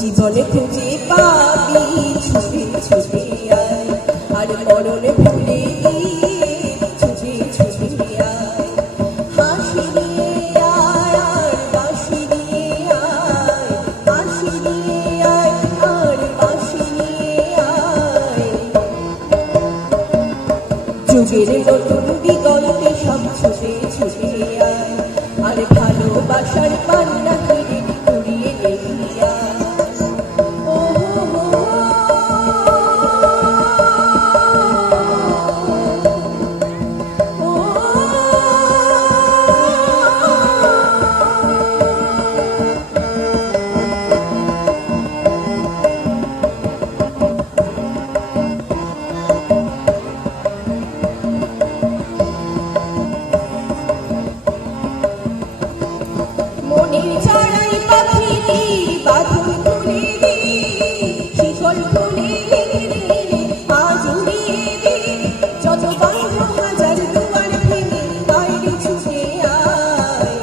জীবনে খুঁজে পাবি ছুটে ছুটে আয়, আর মরণে ভুলে গিয়ে ছুটে ছুটে আয়। হাসি নিয়ে আয় আর বাঁশি নিয়ে আয়, হাসি নিয়ে আয় আর বাঁশি নিয়ে আয়। যুগের নতুন বিগল্পে সব ছুটে ছুটে আয়, আর ভালোবাসার পান্না ঘিরে কুড়িয়ে নিয়ে আয়। মনের চড়াই পাখিটি বাঁধন খুলে দে, শিকল খুলে রেখে দে, আজ উড়িয়ে দে। যত বন্ধ হাজার দুয়ার ভেঙে বাইরে ছুটে আয়,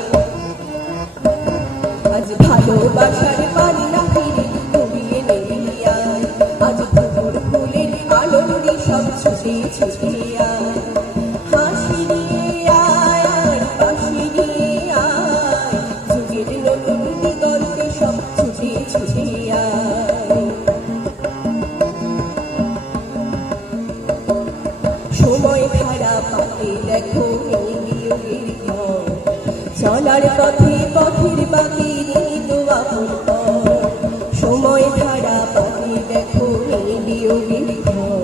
আজ ভালোবাসার পান্না ঘিরে কুড়িয়ে নিয়ে আয়। আজ ভোর ফুলের আলোরে সব ছুটে ছুটে আয়। হাসি নিয়ে আয় আর বাঁশি নিয়ে আয়, যুগের নতুন বিগল্পে সব ছুটে ছুটে আয়। সময় খারাপ পাতে দেখো এই বিয়োগের ঘর, চলার পথে পথের বাকি নেই তো আপন পর। সময় খারাপ পাতে দেখো এই বিয়োগের ঘর,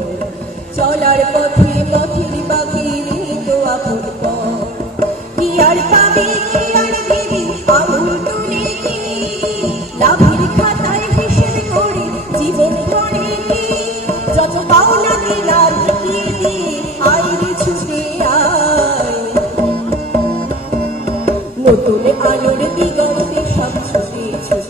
চলার পথে পথের বাকি নেই তো আপন পর। কি আর পাবি কি আর দিবি আঙুল তুলে কি, লাভের খাতায় হিসেব করে জীবন ভরে কি। যত পাওনা দিলা ঢুকিয়ে দিয়ে আয় রে ছুটে আয়, নতুন আলোর দিগন্তে সব ছুটে ছুটে